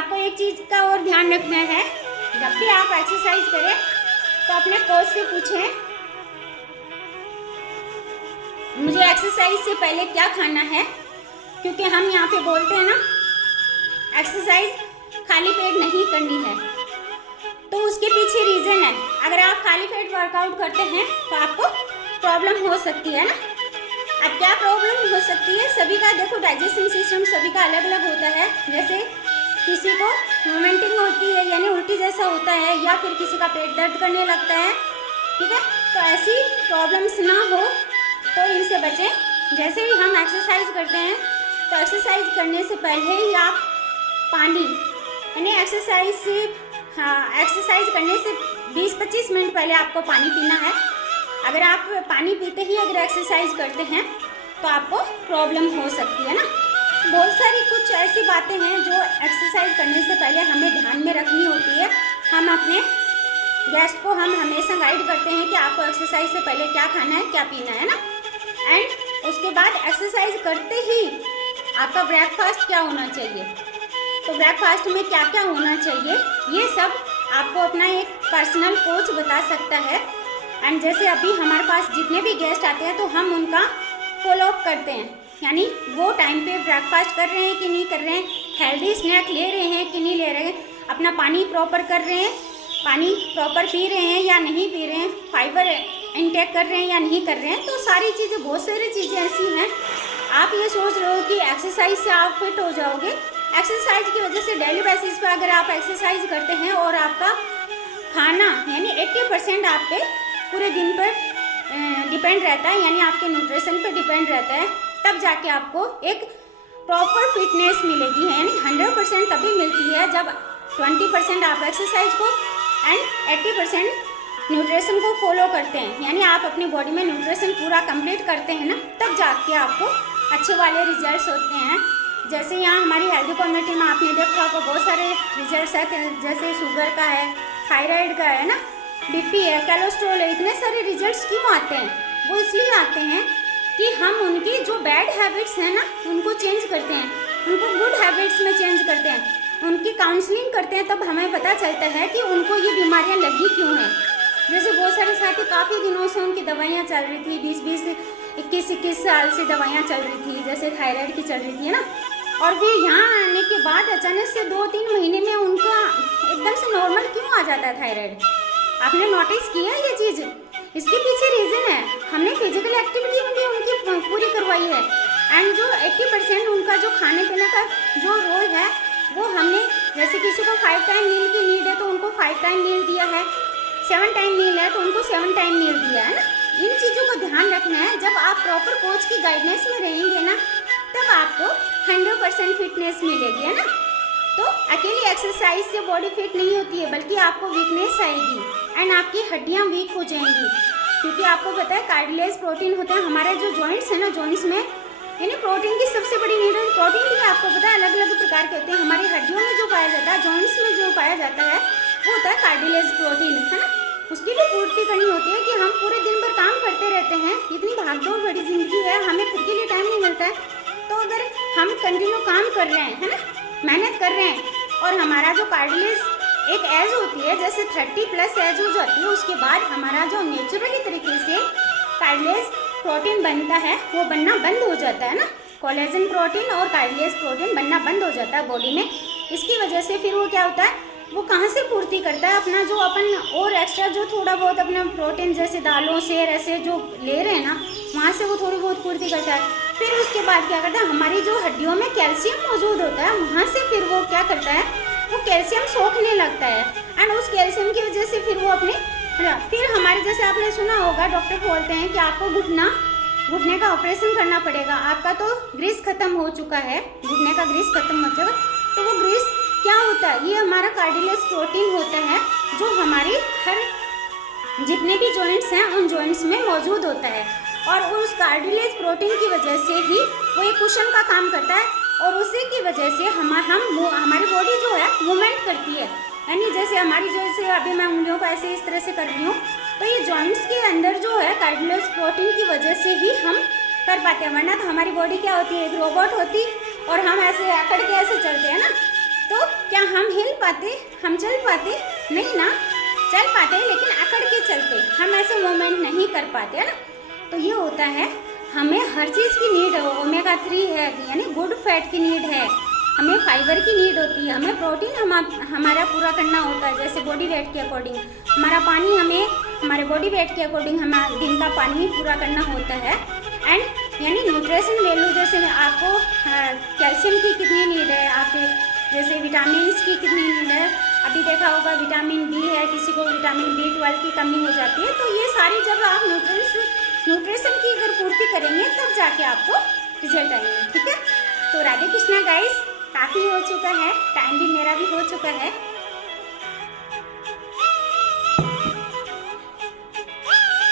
आपको एक चीज़ का और ध्यान रखना है, जब भी आप एक्सरसाइज करें तो अपने कोच से पूछें मुझे एक्सरसाइज से पहले क्या खाना है, क्योंकि हम यहाँ पे बोलते हैं ना एक्सरसाइज खाली पेट नहीं करनी है, तो उसके पीछे रीज़न है। अगर आप खाली पेट वर्कआउट करते हैं तो आपको प्रॉब्लम हो सकती है ना। अब क्या प्रॉब्लम हो सकती है, सभी का देखो डाइजेशन सिस्टम सभी का अलग अलग होता है। जैसे किसी को वोमिटिंग होती है यानी उल्टी जैसा होता है, या फिर किसी का पेट दर्द करने लगता है, ठीक है। तो ऐसी प्रॉब्लम्स ना हो तो इनसे बचें। जैसे ही हम एक्सरसाइज करते हैं तो एक्सरसाइज करने से पहले ही आप पानी यानी एक्सरसाइज करने से 20-25 मिनट पहले आपको पानी पीना है। अगर आप पानी पीते ही अगर एक्सरसाइज करते हैं तो आपको प्रॉब्लम हो सकती है ना। बहुत सारी कुछ ऐसी बातें हैं जो एक्सरसाइज करने से पहले हमें ध्यान में रखनी होती है। हम अपने गेस्ट को हम हमेशा गाइड करते हैं कि आपको एक्सरसाइज से पहले क्या खाना है क्या पीना है ना। एंड उसके बाद एक्सरसाइज करते ही आपका ब्रेकफास्ट क्या होना चाहिए, तो ब्रेकफास्ट में क्या क्या होना चाहिए ये सब आपको अपना एक पर्सनल कोच बता सकता है। एंड जैसे अभी हमारे पास जितने भी गेस्ट आते हैं तो हम उनका फॉलोअप करते हैं, यानी वो टाइम पे ब्रेकफास्ट कर रहे हैं कि नहीं कर रहे हैं, हेल्दी स्नैक ले रहे हैं कि नहीं ले रहे हैं, अपना पानी प्रॉपर कर रहे हैं, पानी प्रॉपर पी रहे हैं या नहीं पी रहे हैं, फाइबर इनटेक कर रहे हैं या नहीं कर रहे हैं। तो सारी चीज़ें, बहुत सारी चीज़ें ऐसी हैं। आप ये सोच रहे हो कि एक्सरसाइज से आप फिट हो जाओगे, एक्सरसाइज की वजह से डेली बेसिस पे अगर आप एक्सरसाइज करते हैं और आपका खाना यानी 80% आप पे पूरे दिन पर डिपेंड रहता है, यानी आपके न्यूट्रिशन पे डिपेंड रहता है, तब जाके आपको एक प्रॉपर फिटनेस मिलेगी। यानी 100% तभी मिलती है जब 20% आप एक्सरसाइज को एंड 80% न्यूट्रिशन को फॉलो करते हैं, यानी आप अपनी बॉडी में न्यूट्रिशन पूरा कंप्लीट करते हैं ना, तब जाके आपको अच्छे वाले रिजल्ट्स होते हैं। जैसे यहाँ हमारी हेल्दी कम्युनिटी में आपने देखा होगा बहुत सारे रिजल्ट्स हैं, जैसे शुगर का है, थायराइड का है ना, बीपी है, कोलेस्ट्रॉल है। इतने सारे रिजल्ट्स क्यों आते हैं? वो इसलिए आते हैं कि हम उनकी जो बैड हैबिट्स हैं ना उनको चेंज करते हैं, उनको गुड हैबिट्स में चेंज करते हैं, उनकी काउंसलिंग करते हैं, तब हमें पता चलता है कि उनको ये बीमारियां लगी क्यों हैं। जैसे बहुत सारे साथी काफ़ी दिनों से उनकी दवाइयाँ चल रही थी, 20-20, 21-21 साल से दवाइयाँ चल रही थी, जैसे थायराइड की चल रही थी ना, और फिर यहाँ आने के बाद अचानक से 2-3 महीने में उनका एकदम से नॉर्मल क्यों आ जाता है थायराइड? आपने नोटिस किया ये चीज़? इसके पीछे रीज़न है, हमने फिजिकल एक्टिविटी भी उनकी पूरी करवाई है, एंड जो 80% उनका जो खाने पीने का जो रोल है वो हमने, जैसे किसी को 5 टाइम मील की नीड है तो उनको 5 टाइम मील दिया है, 7 टाइम मील है तो उनको 7 टाइम मील दिया है ना। इन चीज़ों का ध्यान रखना है। जब आप प्रॉपर कोच की गाइडेंस में रहेंगे ना तब आपको 100% फिटनेस मिलेगी, है ना। तो अकेली एक्सरसाइज से बॉडी फिट नहीं होती है, बल्कि आपको वीकनेस आएगी एंड आपकी हड्डियाँ वीक हो जाएंगी, क्योंकि आपको पता है कार्टिलेज प्रोटीन होते हैं हमारे जो जॉइंट्स हैं ना, जॉइंट्स में यानी प्रोटीन की सबसे बड़ी नीड है। प्रोटीन भी आपको पता है अलग अलग प्रकार के होते हैं। हमारी हड्डियों में जो पाया जाता है, जॉइंट्स में जो पाया जाता है वो होता है कार्टिलेज प्रोटीन, है ना। उसकी भी पूर्ति करनी होती है कि हम पूरे दिन भर काम करते रहते हैं, इतनी भागदौड़ भरी जिंदगी है, हमें खुद के लिए टाइम नहीं मिलता है। तो अगर हम कंटिन्यू काम कर रहे हैं, है ना, मेहनत कर रहे हैं, और हमारा जो कार्टिलेज एक एज होती है, जैसे 30+ एज हो जाती है, उसके बाद हमारा जो नेचुरली तरीके से कार्टिलेज प्रोटीन बनता है वो बनना बंद हो जाता है ना। कोलेजन प्रोटीन और कार्टिलेज प्रोटीन बनना बंद हो जाता है बॉडी में। इसकी वजह से फिर वो क्या होता है, वो कहाँ से पूर्ति करता है अपना जो अपन और एक्स्ट्रा जो थोड़ा बहुत अपना प्रोटीन जैसे दालों से ऐसे जो ले रहे हैं ना, वहाँ से वो थोड़ी बहुत पूर्ति करता है। फिर उसके बाद क्या करता है, हमारी जो हड्डियों में कैल्शियम मौजूद होता है वहाँ से फिर वो क्या करता है, वो कैल्शियम सोखने लगता है, एंड उस कैल्शियम की वजह से फिर वो अपने फिर हमारे जैसे आपने सुना होगा डॉक्टर बोलते हैं कि आपको घुटने का ऑपरेशन करना पड़ेगा, आपका तो ग्रीस खत्म हो चुका है, घुटने का ग्रीस खत्म हो चुका। तो वो ग्रीस क्या होता है, ये हमारा कार्टिलेज प्रोटीन होता है जो हमारी हर जितने भी जॉइंट्स हैं उन जॉइंट्स में मौजूद होता है, और उस कार्टिलेज प्रोटीन की वजह से ही वो एक कुशन का काम करता है, और उसी की वजह से हमारी बॉडी जो है मूवमेंट करती है। यानी जैसे हमारी जैसे अभी मैं उंगलियों को ऐसे इस तरह से कर रही हूँ, तो ये जॉइंट्स के अंदर जो है कार्टिलेज प्रोटीन की वजह से ही हम कर पाते हैं, वरना तो हमारी बॉडी क्या होती है, एक रोबोट होती और हम ऐसे अकड़ के ऐसे चलते हैं ना। तो क्या हम हिल पाते, हम चल पाते नहीं ना, चल पाते लेकिन अकड़ के चलते, हम ऐसे मूवमेंट नहीं कर पाते है ना। तो ये होता है, हमें हर चीज़ की नीड है, ओमेगा 3 है यानी गुड फैट की नीड है, हमें फाइबर की नीड होती है, हमें प्रोटीन हमारा पूरा करना होता है, जैसे बॉडी वेट के अकॉर्डिंग हमारा पानी, हमें हमारे बॉडी वेट के अकॉर्डिंग हमें दिन का पानी पूरा करना होता है। एंड यानी न्यूट्रिशन वैल्यू, जैसे आपको कैल्शियम की कितनी नीड है, आपके जैसे विटामिन की कितनी नीड है, अभी देखा होगा विटामिन बी है, किसी को विटामिन B12 की कमी हो जाती है, तो ये सारी जब आप न्यूट्रिशन की अगर पूर्ति करेंगे तब जाके आपको रिजल्ट आएंगे। ठीक है, तो राधे कृष्णा गाइस, काफ़ी हो चुका है, टाइम भी मेरा भी हो चुका है।